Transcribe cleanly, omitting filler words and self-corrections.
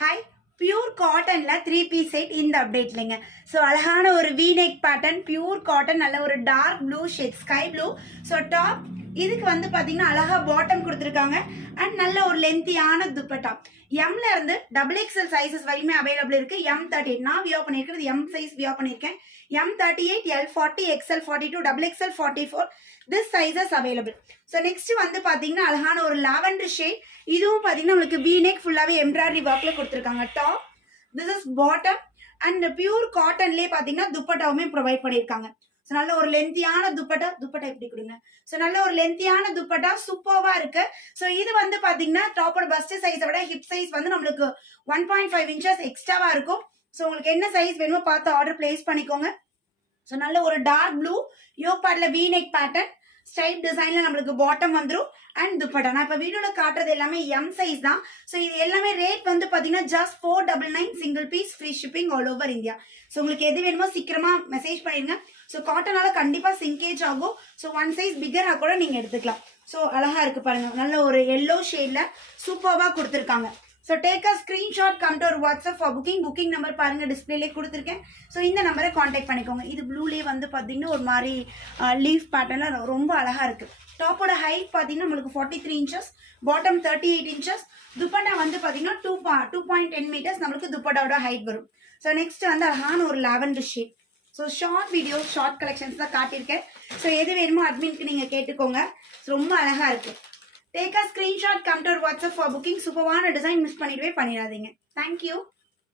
Hi, pure காட்டன்ல 3 piece set இந்த அப்டேட்லங்க. ஸோ அழகான ஒரு V neck pattern, pure cotton, நல்ல ஒரு dark blue shade, sky blue. So top இதுக்கு வந்து பார்த்தீங்கன்னா அழகா பாட்டம் கொடுத்துருக்காங்க அண்ட் நல்ல ஒரு லென்த்தியான துப்பட்டா. எம்ல இருந்து XXL சைஸஸ் வரையுமே அவைலபிள் இருக்கு. M38 நான் வியோ பண்ணியிருக்கிறது எம் சைஸ் வியோ பண்ணியிருக்கேன். M38, L40, XL42, XXL 44 this sizes available. So next வந்து பார்த்தீங்கன்னா அழகான ஒரு லாவெண்டர் ஷேட். இதுவும் பார்த்தீங்கன்னா உங்களுக்கு வி நெக் ஃபுல்லாகவே எம்ப்ராய்டரி ஒர்க்ல கொடுத்துருக்காங்க. Top this is bottom and pure காட்டன்லேயே பார்த்தீங்கன்னா துப்பட்டாவுமே ப்ரொவைட் பண்ணியிருக்காங்க. ஸோ நல்ல ஒரு லென்த்தியான துப்பட்டா எப்படி கொடுங்க. ஸோ நல்ல ஒரு லென்த்தியான துப்பட்டா சூப்பர்வா இருக்கு. ஸோ இது வந்து பார்த்தீங்கன்னா டாப்போட பஸ்ட் சைஸை விட ஹிப் சைஸ் வந்து நம்மளுக்கு 1.5 இன்ச்சஸ் எக்ஸ்ட்ராவா இருக்கும். ஸோ உங்களுக்கு என்ன சைஸ் வேணுமோ பார்த்து ஆர்டர் பிளேஸ் பண்ணிக்கோங்க. ஸோ நல்ல ஒரு டார்க் ப்ளூ யோக் பார்ட்ல வி நெக் பேட்டர்ன், ஸ்ட்ரைப் டிசைன்ல நம்மளுக்கு பாட்டம் வந்துடும் அண்ட் துப்பட்டா. நான் இப்போ வீடியோல காட்டுறது எல்லாமே எம் சைஸ் தான். ஸோ இது எல்லாமே ரேட் வந்து பார்த்தீங்கன்னா just 499 single piece, free shipping all over India. So உங்களுக்கு எது வேணுமோ சீக்கிரமா மெசேஜ் பண்ணிடுங்க. ஸோ காட்டனால கண்டிப்பா சிங்கேஜ் ஆகும். ஸோ ஒன் சைஸ் பிகரா கூட நீங்க எடுத்துக்கலாம். ஸோ அழகா இருக்கு பாருங்க, நல்ல ஒரு எல்லோ ஷேட்ல சூப்பர்வா கொடுத்துருக்காங்க. So take a screenshot, come to WhatsApp for booking number பாருங்க டிஸ்பிளேலே கொடுத்துருக்கேன். ஸோ இந்த நம்பரை காண்டாக்ட் பண்ணிக்கோங்க. இது ப்ளூலேயே வந்து பார்த்தீங்கன்னா ஒரு மாதிரி லீஃப் பேட்டர்ல ரொம்ப அழகா இருக்கு. டாப்போட ஹைட் பார்த்தீங்கன்னா நம்மளுக்கு 43 இன்ச்சஸ், பாட்டம் 38 இன்ச்சஸ், துப்பட்டா வந்து பார்த்தீங்கன்னா 2.10 மீட்டர்ஸ் நம்மளுக்கு துப்பட்டாவோட ஹைட் வரும். ஸோ நெக்ஸ்ட் வந்து அழகான ஒரு lavender shade. So short video, short collections தான் காட்டியிருக்கேன். ஸோ எது வேணுமோ அட்மின்க்கு நீங்கள் கேட்டுக்கோங்க. ரொம்ப அழகா இருக்கு. Take a screenshot, come to WhatsApp for booking. சூப்பரான டிசைன் மிஸ் பண்ணிடவே பண்ணிடாதீங்க. தேங்க்யூ.